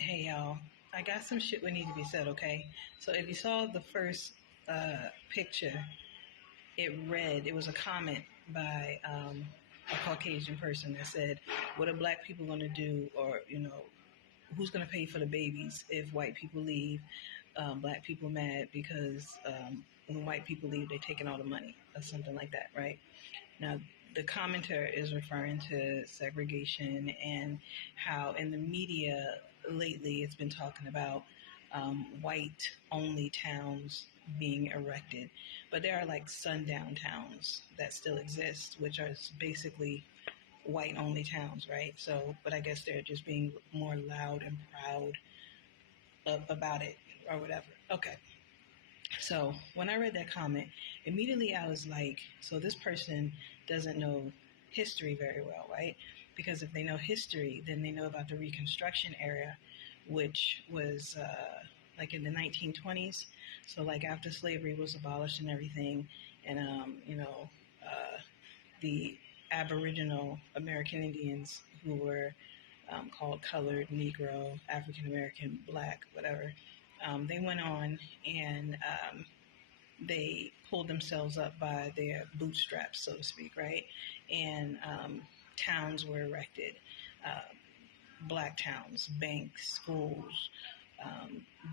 Hey y'all, I got some shit that need to be said, okay? So if you saw the first picture, it was a comment by a Caucasian person that said, what are black people going to do, or, who's going to pay for the babies if white people leave? Black people mad because when white people leave, they're taking all the money or something like that, right? Now, the commenter is referring to segregation and how in the media lately it's been talking about white only towns being erected. But there are like sundown towns that still exist, which are basically white only towns, right? So, but I guess they're just being more loud and proud about it or whatever. Okay. So when I read that comment, immediately I was like, so this person doesn't know history very well, right? Because if they know history, then they know about the Reconstruction era, which was like in the 1920s. So like after slavery was abolished and everything, and the Aboriginal American Indians who were called colored, Negro, African American, black, whatever. They went on and they pulled themselves up by their bootstraps, so to speak, right? And towns were erected, black towns, banks, schools,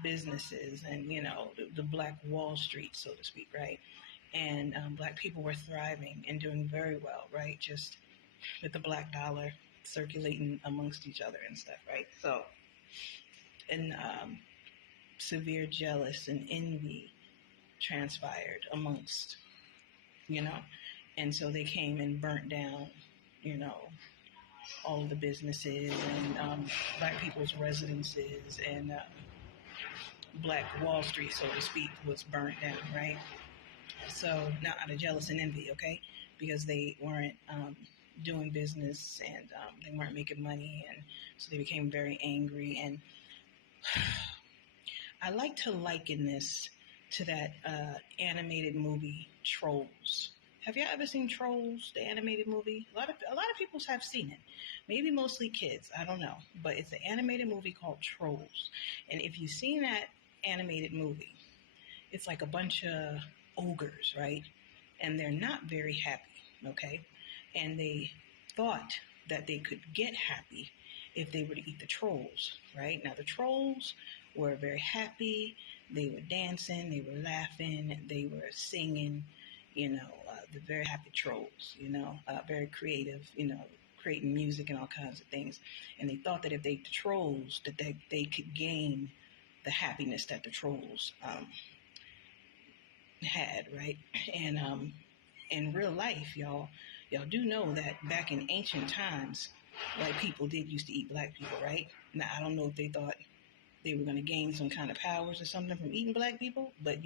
businesses, and, the Black Wall Street, so to speak, right? And black people were thriving and doing very well, right? Just with the black dollar circulating amongst each other and stuff, right? So, and severe jealous and envy transpired amongst, and so they came and burnt down, all of the businesses and black people's residences, and Black Wall Street, so to speak, was burnt down, right? So now out of jealous and envy, okay, because they weren't doing business and they weren't making money, and so they became very angry. And I like to liken this to that animated movie Trolls. Have you ever seen Trolls, the animated movie? A lot of people have seen it. Maybe mostly kids. I don't know, but it's an animated movie called Trolls. And if you've seen that animated movie, it's like a bunch of ogres, right? And they're not very happy, okay? And they thought that they could get happy if they were to eat the trolls, right? Now, the trolls were very happy. They were dancing, they were laughing, they were singing, the very happy trolls, very creative, creating music and all kinds of things. And they thought that if they ate the trolls, that they could gain the happiness that the trolls had, right? And in real life, y'all do know that back in ancient times, white people did used to eat black people, right? Now, I don't know if they thought they were going to gain some kind of powers or something from eating black people, but,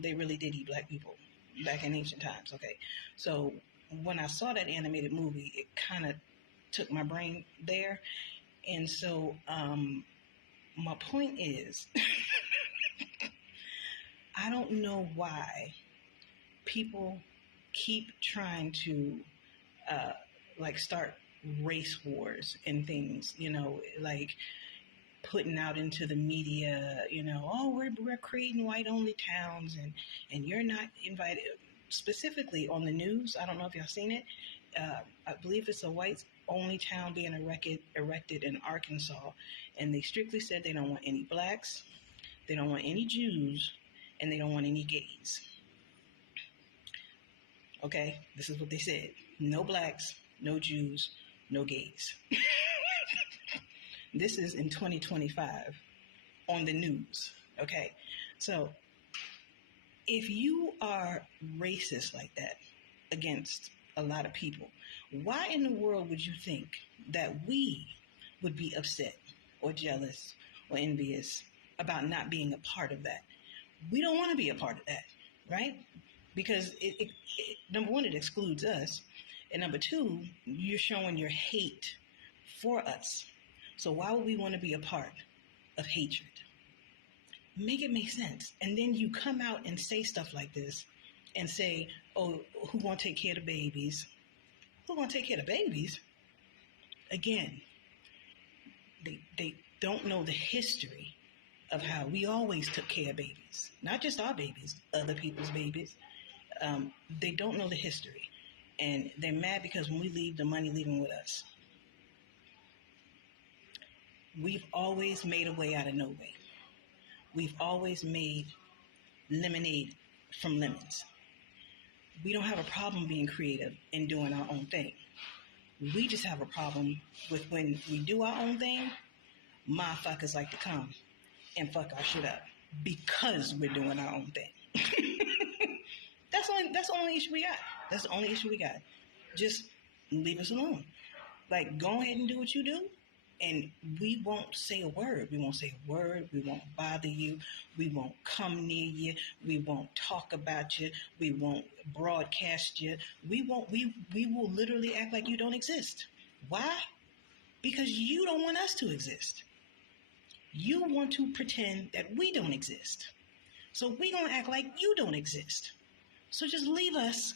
they really did eat black people back in ancient times, okay? So when I saw that animated movie, it kind of took my brain there. And so my point is, I don't know why people keep trying to start race wars and things, like putting out into the media, oh, we're creating white only towns and you're not invited. Specifically on the news, I don't know if y'all seen it. I believe it's a white only town being erected in Arkansas, and they strictly said they don't want any blacks, they don't want any Jews, and they don't want any gays. Okay, this is what they said. No blacks, no Jews, no gays. This is in 2025 on the news. Okay, so if you are racist like that against a lot of people, why in the world would you think that we would be upset or jealous or envious about not being a part of that? We don't want to be a part of that, right? Because it number one, it excludes us. And number two, you're showing your hate for us. So why would we want to be a part of hatred? Make it make sense. And then you come out and say stuff like this and say, oh, who gonna take care of the babies? Who gonna take care of the babies? Again, they don't know the history of how we always took care of babies, not just our babies, other people's babies. They don't know the history, and they're mad because when we leave, the money leaving with us. We've always made a way out of no way. We've always made lemonade from lemons. We don't have a problem being creative and doing our own thing. We just have a problem with when we do our own thing, motherfuckers like to come and fuck our shit up because we're doing our own thing. That's the only issue we got. That's the only issue we got. Just leave us alone. Like, go ahead and do what you do, and we won't say a word. We won't say a word. We won't bother you. We won't come near you. We won't talk about you. We won't broadcast you. We will literally act like you don't exist. Why? Because you don't want us to exist. You want to pretend that we don't exist. So we're going to act like you don't exist. So just leave us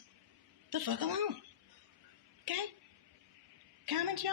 the fuck alone. Okay? Comment, y'all?